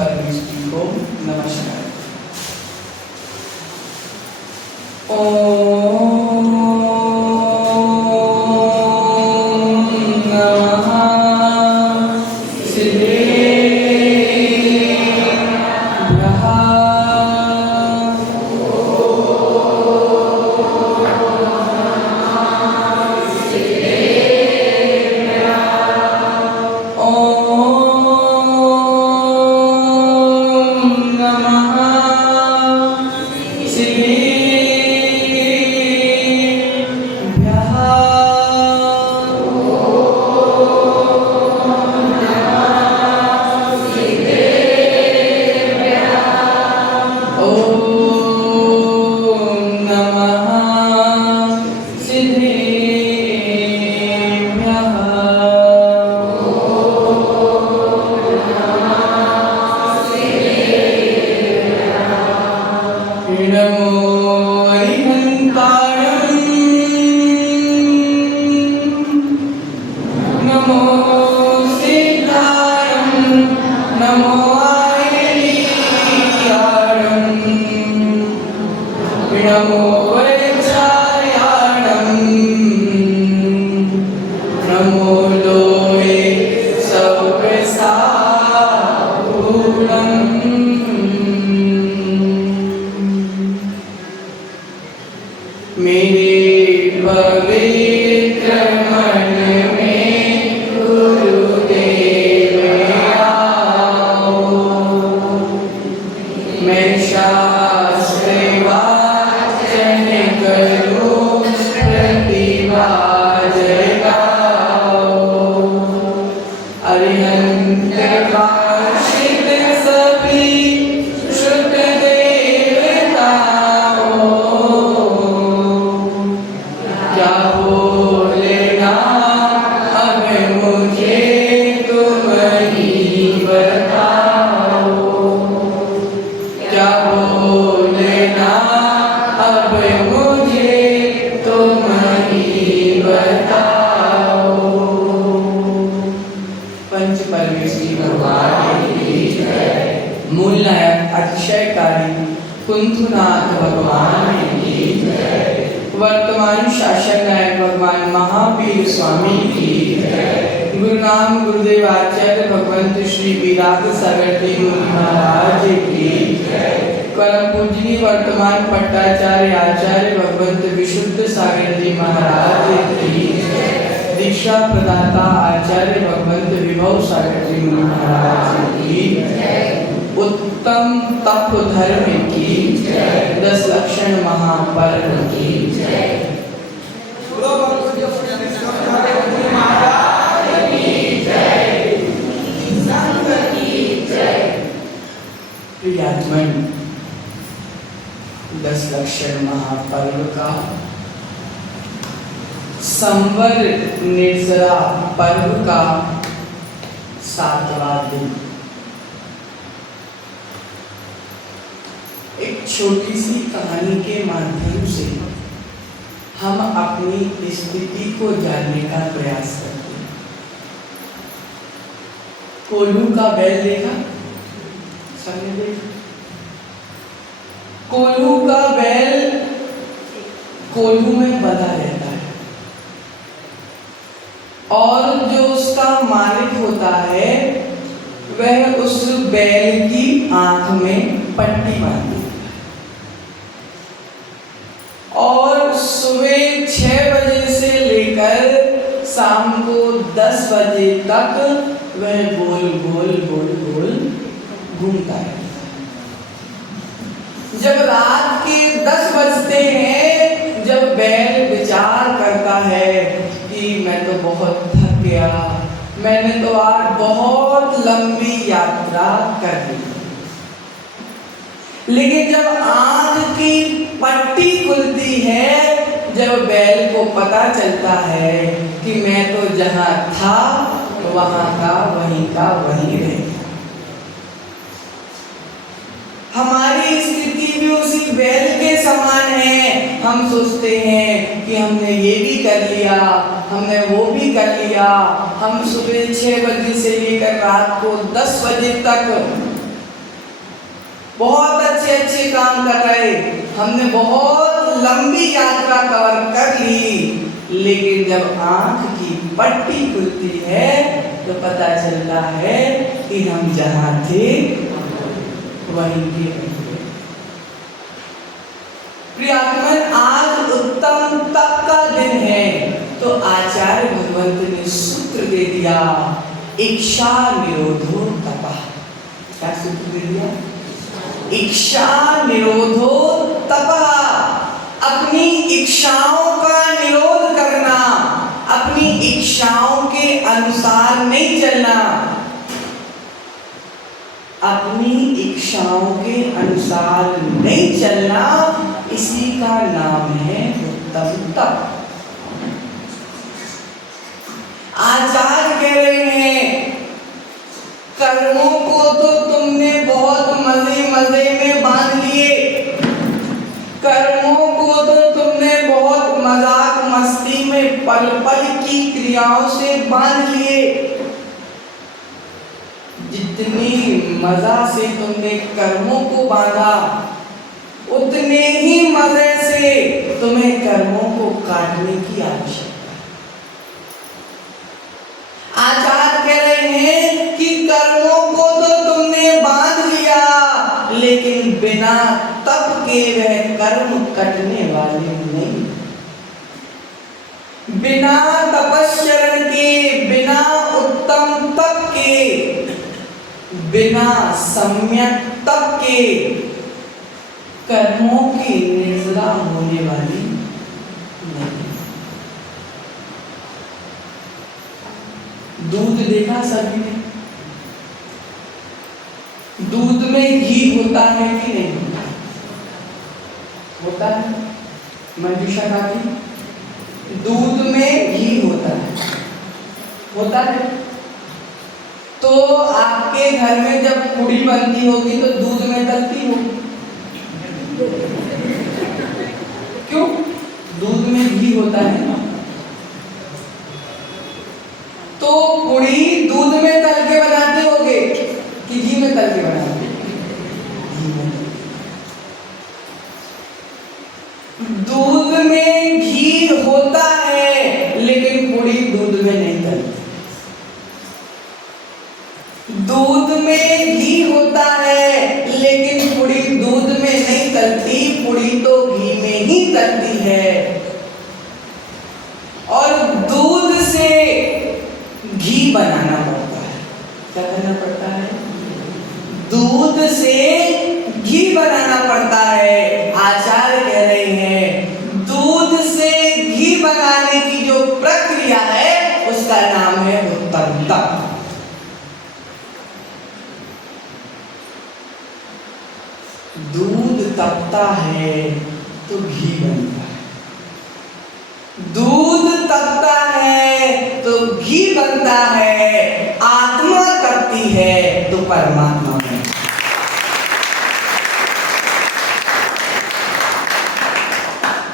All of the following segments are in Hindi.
परमेश्वरी को नमस्कार। ओम नमः सिद्धेभ्यः। वर्तमान शासन नायक भगवान महावीर स्वामी की गुरु नाम गुरुदेव आचार्य भगवंत श्री विराट सागर जी महाराज की परम पूजनीय वर्तमान पट्टाचार्य आचार्य भगवंत विशुद्ध सागर जी महाराज की दीक्षा प्रदाता आचार्य भगवंत विभव सागर जी महाराज की उत्तम तप धर्म की 10 लक्षण महापर्व की प्रियात्मन 10 लक्षण महापर्व का संवर निर्जरा पर्व का 7वां दिन। एक छोटी सी कहानी के माध्यम से हम अपनी स्थिति को जानने का प्रयास करते हैं। कोल्हू का बैल देखा? सबने देखा? कोल्हू का बैल कोल्हू में बंधा रहता है और जो उसका मालिक होता है वह उस बैल की आंख में पट्टी बांधती है और सुबह 6 बजे से लेकर शाम को 10 बजे तक वह गोल गोल गोल गोल घूमता है। जब रात के 10 बजते हैं, जब बैल विचार करता है कि मैं तो बहुत थक गया, मैंने तो आज बहुत लंबी यात्रा कर ली, लेकिन जब आंख की पट्टी खुलती है, जब बैल को पता चलता है कि मैं तो जहां था वहां का वहीं रह गया। हमारी स्थिति भी उसी बैल के समान है। हम सोचते हैं कि हमने ये भी कर लिया, हमने वो भी कर लिया। हम सुबह 6 बजे से लेकर रात को 10 बजे तक बहुत अच्छे अच्छे काम कर रहे, हमने बहुत लंबी यात्रा कवर कर ली, लेकिन जब आंख की पट्टी खुलती है तो पता चलता है कि हम जहां थे वहीं थे। प्रियात्मन, आज उत्तम तप का दिन है, तो आचार्य भगवंत ने सूत्र दे दिया, इच्छा निरोधो तपः। क्या सूत्र दे दिया? इच्छा निरोधो तपः। अपनी इच्छाओं का निरोध करना, अपनी इच्छाओं के अनुसार नहीं चलना, अपनी इच्छाओं के अनुसार नहीं चलना, इसी का नाम है उत्तम तप। आचार्य कह रहे हैं, कर्मों को तो तुमने बहुत मजे मजे में बांध लिए, कर्मों को तो तुमने बहुत मजाक मस्ती में पल पल की क्रियाओं से बांध लिए। जितनी मजा से तुमने कर्मों को बांधा, उतने ही मजे से तुम्हें कर्मों को काटने की आवश्यकता। आचार्य कह रहे हैं कि कर्मों को तो तुमने बांध लिया, लेकिन बिना तप के वह कर्म कटने वाले नहीं। बिना तपश्चरण के, बिना उत्तम तप के, बिना सम्यक तप के कर्मों की निर्जरा होने वाली नहीं। दूध देखा सभी ने? दूध में घी होता है कि नहीं होता? होता है। मंजूषा खाती, दूध में घी होता है, होता है। तो आपके घर में जब पूड़ी बनती होगी तो दूध में तलती होगी, क्यों? दूध में घी होता है ना। तो पूड़ी दूध में तल के बनाते होगे कि घी में तल के बनाते? घी में। दूध में घी होता है, लेकिन पूड़ी दूध में नहीं तलती। दूध में घी होता है, लेकिन पूड़ी दूध में नहीं तलती, पूड़ी तो घी में ही तलती है। और दूध से घी बनाना पड़ता है। क्या करना पड़ता है? दूध से घी बनाना पड़ता है। आचार्य कह रहे हैं, दूध से घी बनाने की जो प्रक्रिया है उसका नाम है उत्तम तप। दूध तपता है तो घी बनता है, दूध तपता है तो घी बनता है, आत्मा तपती है तो परमात्मा बनता है।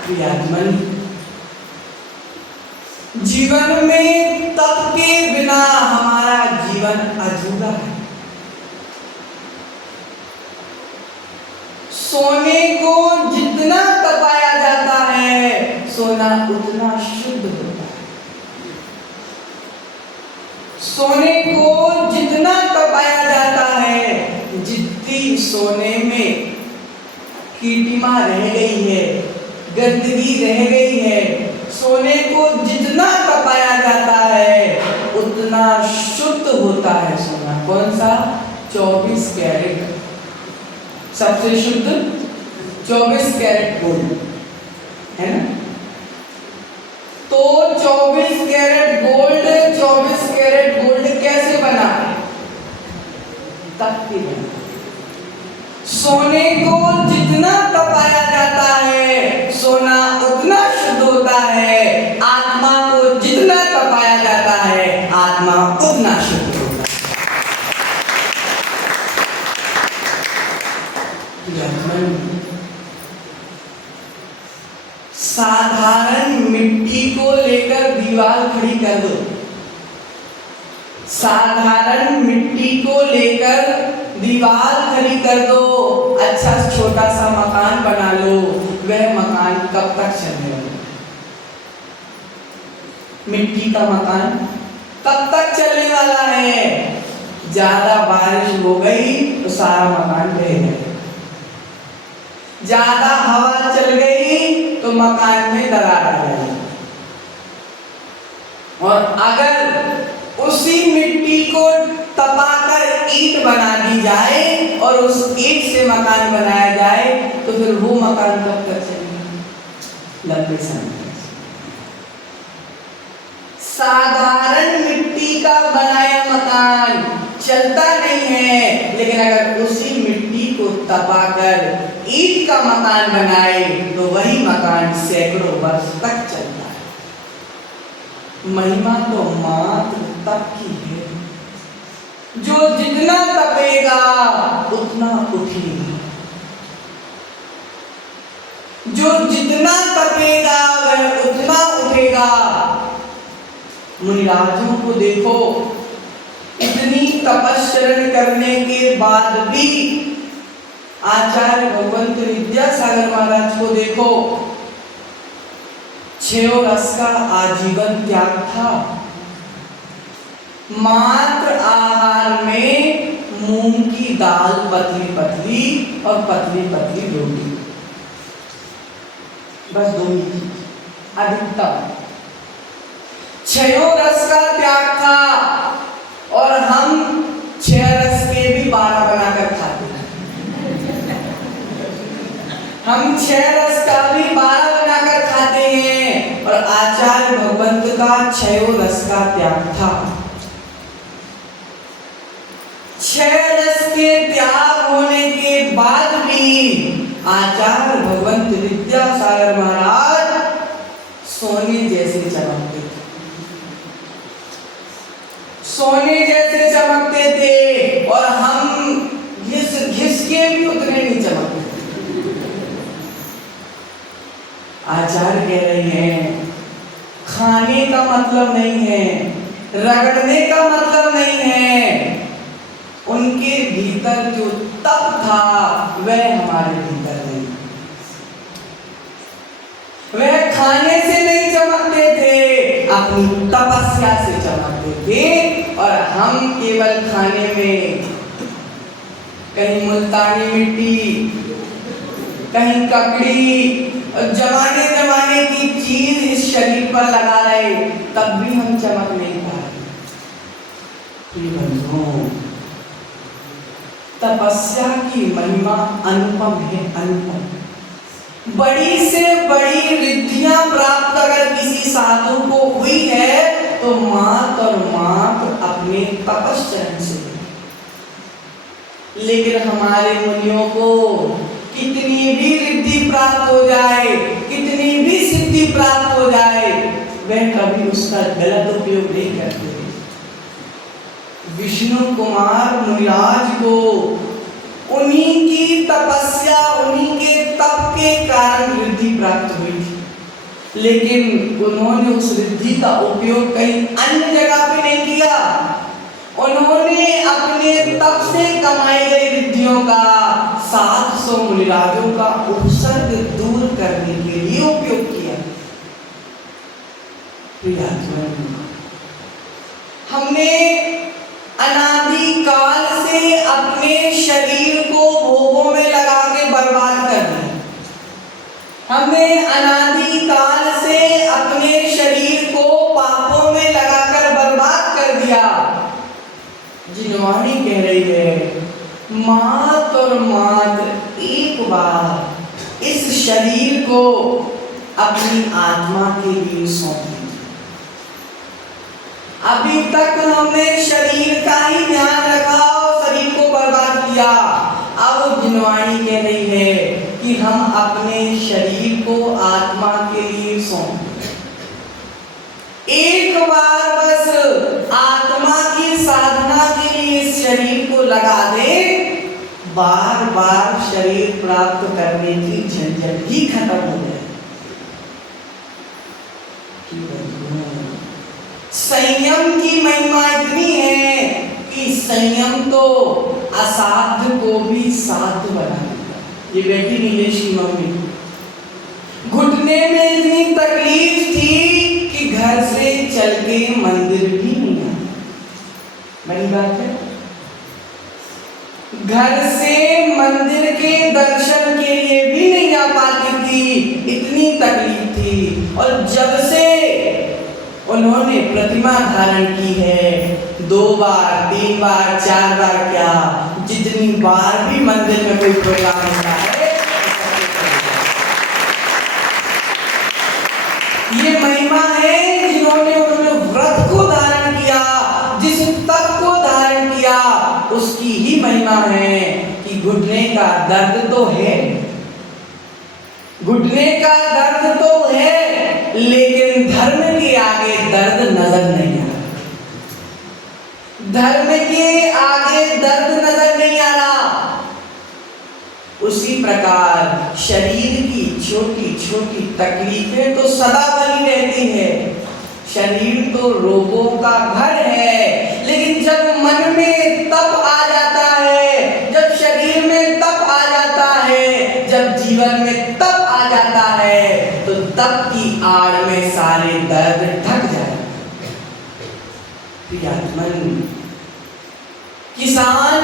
प्रियात्मन, जीवन में तप के बिना हमारा जीवन अधूरा है। सोने को जितना तपाया जाता है, सोना उतना शुद्ध होता है। सोने को जितना तपाया जाता है, जितनी सोने में कीटिमा रह गई है, गंदगी रह गई है, सोने को जितना तपाया जाता है उतना शुद्ध होता है सोना। कौन सा? 24 कैरेट सबसे शुद्ध 24 कैरेट गोल्ड है ना। तो 24 कैरेट गोल्ड, 24 कैरेट गोल्ड कैसे बना? तप के बना। सोने को जितना तपाया जाता है, सोना उतना शुद्ध होता है। आत्मा को जितना तपाया जाता है, आत्मा उतना शुद्ध होता है। साधारण मिट्टी को लेकर दीवार खड़ी कर दो, साधारण मिट्टी को लेकर दीवार खड़ी कर दो, अच्छा छोटा सा मकान बना लो, वह मकान कब तक चलेगा? मिट्टी का मकान कब तक चलने वाला है? ज्यादा बारिश हो गई तो सारा मकान बह गया, ज्यादा हवा चल गई तो मकान में दरार आ गई। और अगर उसी मिट्टी को तपाकर ईंट बना दी जाए और उस ईंट से मकान बनाया जाए तो फिर वो मकान कब तक चलेगा? लंबे समय तक। साधारण मिट्टी का बनाया मकान चलता नहीं है, लेकिन अगर उसी मिट्टी को तपाकर ईंट का मकान बनाए तो वही मकान सैकड़ों वर्ष तक चलता है। महिमा तो मात्र तप की है, जो जितना तपेगा उतना उठेगा, जो जितना तपेगा वह उतना उठेगा। मुनिराजों को देखो, इतनी तपश्चरण करने के बाद भी आचार्य भगवंत विद्यासागर महाराज को देखो, 6 रस का आजीवन त्याग था। मात्र आहार में मूंग की दाल पतली पतली और पतली पतली रोटी, बस 2 ही थी अधिकतम। 6 रस का त्याग था और हम 6 रस के भी 12 बनाकर खाते हैं। हम 6 रस का भी 12 बनाकर खाते हैं और आचार्य भगवंत का 6 रस का त्याग था। 6 रस के त्याग होने के बाद भी आचार्य भगवंत विद्यासागर महाराज सोने जैसे चमकते थे, सोने जैसे चमकते थे और हम घिस घिस के भी उतने नहीं चमकते। आचार्य कह रहे हैं, खाने का मतलब नहीं है, रगड़ने का मतलब नहीं है, उनके भीतर जो तप था वह हमारे भीतर नहीं। वह खाने से नहीं चमकते थे, अपनी तपस्या से चमकते थे। और हम केवल खाने में कहीं मुल्तानी मिट्टी, कहीं ककड़ी, जमाने जमाने की चीज इस शरीर पर लगा रहे, तब भी हम चमक नहीं पा रहे। तपस्या की महिमा अनुपम है, अनुपम। बड़ी से बड़ी रिद्धियां प्राप्त अगर किसी साधु को हुई है तो मात्र और मात्र अपने तपश्चरण से। लेकिन हमारे मुनियों को कितनी भी रिद्धि प्राप्त हो जाए, कितनी भी सिद्धि प्राप्त हो जाए, वह कभी उसका गलत उपयोग नहीं करते। विष्णु कुमार मुनिराज को उन्हीं की तपस्या, उन्हीं के तप के कारण रिद्धि प्राप्त हुई थी, लेकिन उन्होंने उस रिद्धि का उपयोग कहीं अन्य जगह पे नहीं किया। उन्होंने अपने तप से कमाई गई रिद्धियों का 700 मुनिराजों का उपसर्ग दूर करने के लिए उपयोग किया। हमने अनादि काल से अपने शरीर को भोगों में लगा के बर्बाद कर दिया। हमने अनादि काल से अपने शरीर को पापों में लगाकर बर्बाद कर दिया। जिनवानी कह रही है, मात्र और मात्र एक बार इस शरीर को अपनी आत्मा के लिए सौंप दीजिए। अभी तक हमने शरीर का ही ध्यान रखा और शरीर को बर्बाद किया। अब जिनवानी कह रही है कि हम अपने शरीर को आत्मा के लिए सौंप दें। एक बार बस आत्मा की साधना के लिए इस शरीर को लगा दे, बार बार शरीर प्राप्त करने की झंझट ही खत्म हो जाए। संयम की महिमा इतनी है कि संयम तो असाध्य को भी साध्य बना देता है। ये बैठी नीलेश की मम्मी, घुटने में इतनी तकलीफ थी कि घर से चल के मंदिर भी नहीं आया। बड़ी बात है, घर से मंदिर के दर्शन के लिए भी नहीं जा पाती थी, इतनी तकलीफ थी। और जब से उन्होंने प्रतिमा धारण की है, 2 बार 3 बार 4 बार क्या, जितनी बार भी मंदिर में कोई प्रोग्राम होता है, ये महिमा है जिन्होंने उन्होंने व्रत को धारण किया, जिस तप को धारण किया, उसकी ही महिमा है कि घुटने का दर्द तो है, घुटने का दर्द तो है, लेकिन धर्म के आगे दर्द नजर नहीं आ रहा, धर्म के आगे दर्द नजर नहीं आ रहा। उसी प्रकार शरीर की छोटी छोटी तकलीफें तो सदा बनी रहती है, शरीर तो रोगों का घर है, लेकिन जब मन में तप आ जाता है, जब शरीर में तप आ जाता है, जब जीवन में तप आ जाता है, तो तप की आड़ में सारे दर्द ढक जाते हैं। प्रियात्मन, किसान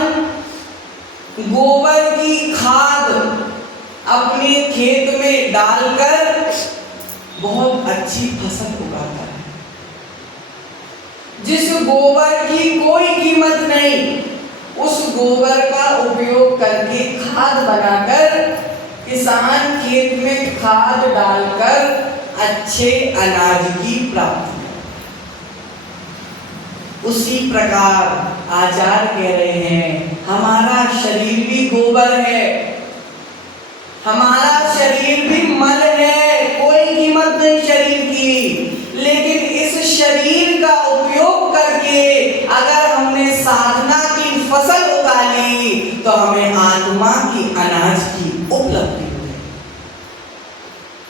गोबर की खाद अपने खेत में डालकर बहुत अच्छी फसल उगाता है। जिस गोबर की कोई कीमत नहीं, उस गोबर का उपयोग करके खाद बनाकर किसान खेत में खाद डालकर अच्छे अनाज की प्राप्ति। उसी प्रकार आचार्य कह रहे हैं, हमारा शरीर भी गोबर है, हमारा शरीर भी मल है, कोई कीमत नहीं शरीर की, लेकिन इस शरीर का उपयोग करके अगर हमने साधना की फसल उगा ली तो हमें आत्मा की अनाज की उपलब्धि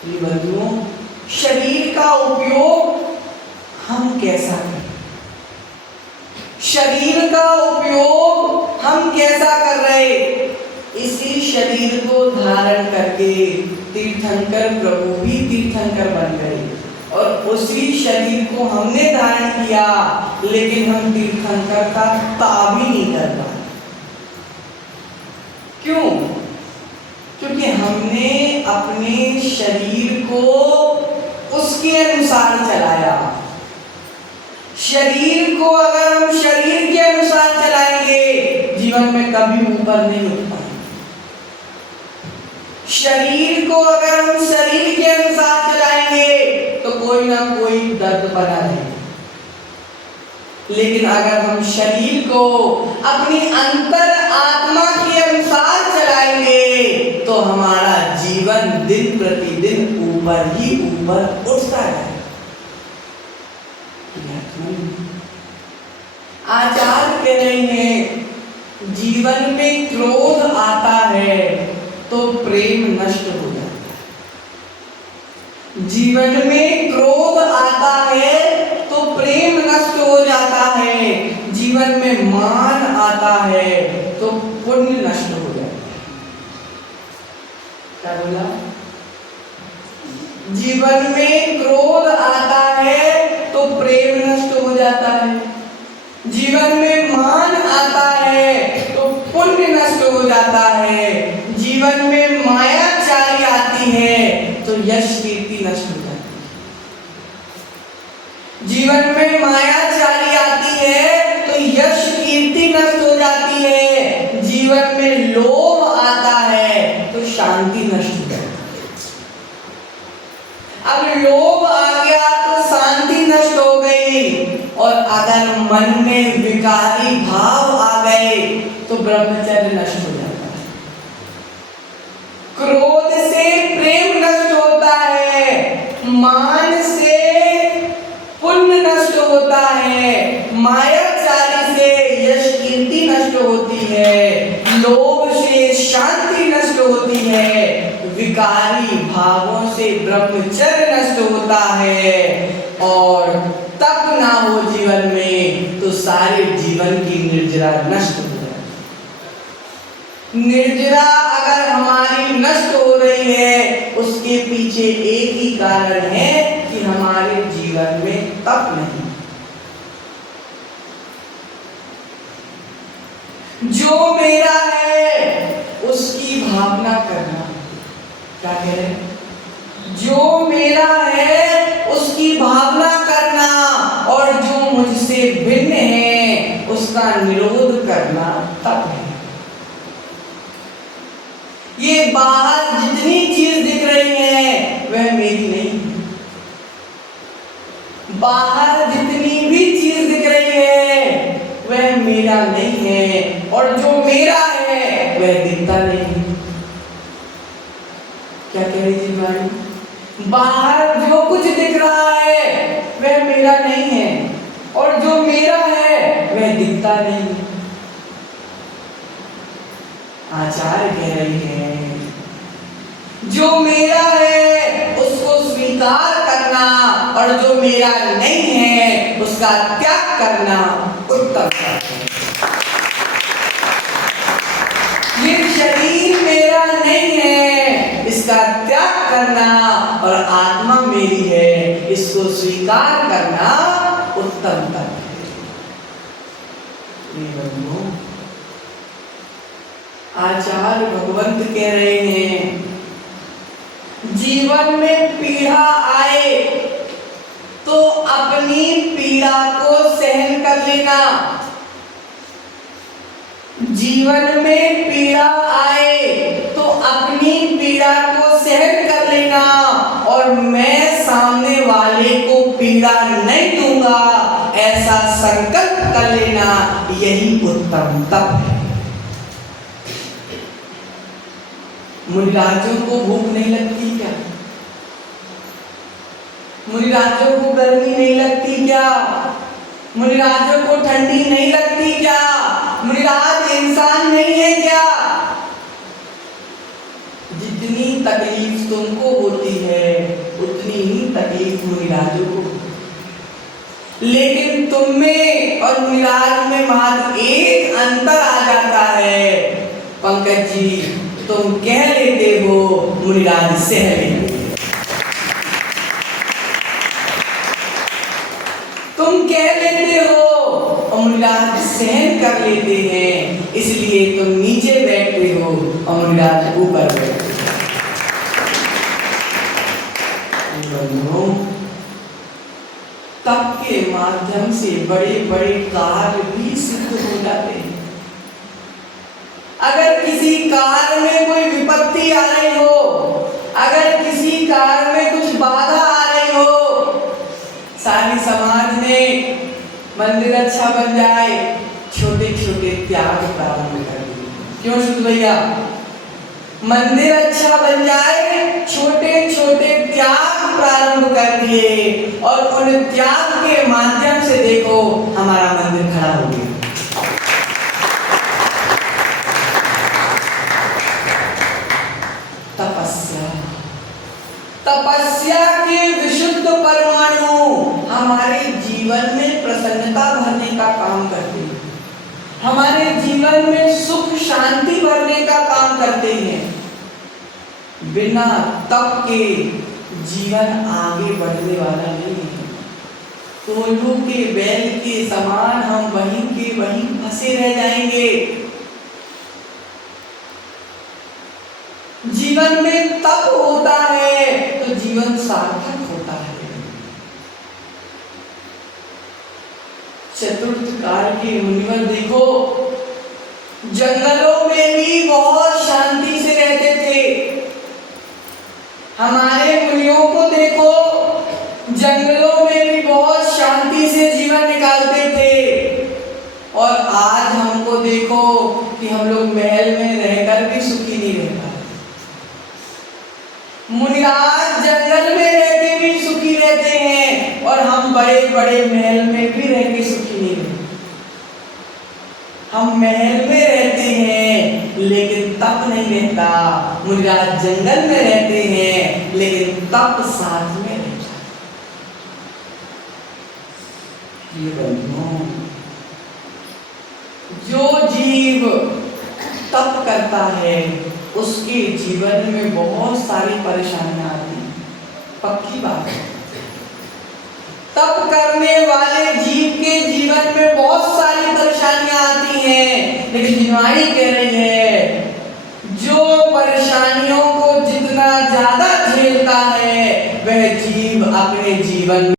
हुई। बंधुओं, शरीर का उपयोग हम कैसा करें, शरीर का उपयोग हम कैसा कर रहे, इसी शरीर को धारण करके तीर्थंकर प्रभु भी तीर्थंकर बन गए, और उसी शरीर को हमने धारण किया, लेकिन हम तीर्थंकर का ताब ही नहीं कर पाए। क्यों? क्योंकि हमने अपने शरीर को उसके अनुसार चलाया। शरीर को अगर हम शरीर के अनुसार चलाएंगे, जीवन में कभी ऊपर नहीं उठ पाएंगे। शरीर को अगर हम शरीर के अनुसार चलाएंगे तो कोई ना कोई दर्द बना रहेगा, लेकिन अगर हम शरीर को अपनी अंतर आत्मा के अनुसार चलाएंगे तो हमारा जीवन दिन प्रतिदिन ऊपर ही ऊपर उठता है। आचार्य कह रहे हैं, जीवन में क्रोध आता है तो प्रेम नष्ट हो जाता है। जीवन में क्रोध आता है तो प्रेम नष्ट हो जाता है। जीवन में मान आता है तो पुण्य नष्ट हो जाता है। क्या बोला? जीवन में क्रोध आता है तो प्रेम नष्ट हो जाता है। जीवन में मान आता है तो पुण्य नष्ट हो जाता है। जीवन में माया चारी आती है तो यश कीर्ति नष्ट हो जाती है। जीवन में माया चारी आती है तो यश कीर्ति नष्ट हो जाती है। जीवन में लोभ आता है तो शांति नष्ट हो जाती है। अब लोभ आ गया तो शांति नष्ट हो गई, और अगर मन में विकारी भाव आ गए तो ब्रह्मचर्य नष्ट हो जाता है। क्रोध से प्रेम नष्ट होता है, मान से पुण्य नष्ट होता है, मायाचारी से यश कीर्ति नष्ट होती है, लोभ से शांति नष्ट होती है, विकारी भावों से ब्रह्मचर्य नष्ट होता है, और तप ना हो जीवन में तो सारे जीवन की निर्जरा नष्ट हो जाती है। निर्जरा अगर हमारी नष्ट हो रही है, उसके पीछे एक ही कारण है कि हमारे जीवन में तप नहीं। जो मेरा है उसकी भावना करना। क्या कह रहे हैं? जो मेरा है उसकी भावना करना और जो मुझसे भिन्न है उसका निरोध करना तप है। ये बाहर जितनी चीज दिख रही है वह मेरी नहीं है। बाहर जितनी भी चीज दिख रही है वह मेरा नहीं है, और जो मेरा है वह दिखता नहीं है। क्या कह रही थी भाई? बाहर जो कुछ दिख रहा है वह मेरा नहीं है, और जो मेरा है वह दिखता नहीं है। आचार्य कह रही है जो मेरा है उसको स्वीकार करना और जो मेरा नहीं है उसका त्याग करना उत्तम है। ये शरीर मेरा नहीं है, इसका त्याग करना, और आत्मा मेरी है, इसको स्वीकार करना उत्तम तप है। आचार्य भगवंत कह रहे हैं जीवन में पीड़ा आए तो अपनी पीड़ा को सहन कर लेना। जीवन में पीड़ा आए तो अपनी पीड़ा को सहन कर लेना, और मैं सामने वाले को पीड़ा नहीं दूंगा ऐसा संकल्प कर लेना, यही उत्तम तप है। मुनिराजों को भूख नहीं लगती क्या? मुनिराजों को गर्मी नहीं लगती क्या? मुनिराजों को ठंडी नहीं लगती क्या? मुनिराज इंसान नहीं है क्या? जितनी तकलीफ तुमको होती है उतनी ही तकलीफ मुनिराजों को। लेकिन तुम में और मुनिराज में मात्र एक अंतर आ जाता है। पंकज जी, तुम कह लेते हो, मुनिराज सह लेते हैं। तुम कह लेते हो और मुनिराज सहन कर लेते हैं, इसलिए तुम नीचे बैठते हो और मुनिराज ऊपर बैठते हो। तप के माध्यम से बड़े बड़े कार्य भी सिद्ध हो जाते हैं। अगर किसी कार्य में कोई विपत्ति आ रही हो, अगर किसी कार्य में कुछ बाधा आ रही हो, सारी समाज में मंदिर अच्छा बन जाए, छोटे छोटे त्याग प्रारंभ कर दिए। क्यों शुद्ध भैया? मंदिर अच्छा बन जाए, छोटे छोटे त्याग प्रारंभ कर दिए, और उन त्याग के माध्यम से देखो हमारा मंदिर खड़ा हो गया। तपस्या के विशुद्ध परमाणु हमारे जीवन में प्रसन्नता भरने का काम करते हैं, हमारे जीवन में सुख शांति भरने का काम करते हैं। बिना तप के जीवन आगे बढ़ने वाला नहीं है। कोल्हू के बैल के समान हम वहीं के वहीं फंसे रह जाएंगे। जीवन में तप होता है तो जीवन सार्थक होता है। चतुर्थ काल के मुनिवर देखो, जंगलों में भी बहुत शांति से रहते थे। हमारे मुनियों को देखो, जंगलों में भी बहुत शांति से जीवन निकालते थे, और आज हमको देखो कि हम लोग महल में रहकर भी सुखी नहीं रह पाते। मुनिराज जंगल में रहते भी सुखी रहते हैं, और हम बड़े बड़े महल में भी रह के सुखी नहीं रहते। हम महल में रहते हैं लेकिन तप नहीं रहता, मुनिराज जंगल में रहते हैं लेकिन तप साथ में रहता। ये बंधुओं, जो जीव तप करता है उसके जीवन में बहुत सारी परेशानियां आती हैं, पक्की बात है। तप करने वाले जीव के जीवन में बहुत सारी परेशानियां आती हैं, लेकिन जिनवाणी कह रही है जो परेशानियों को जितना ज्यादा झेलता है वह जीव अपने जीवन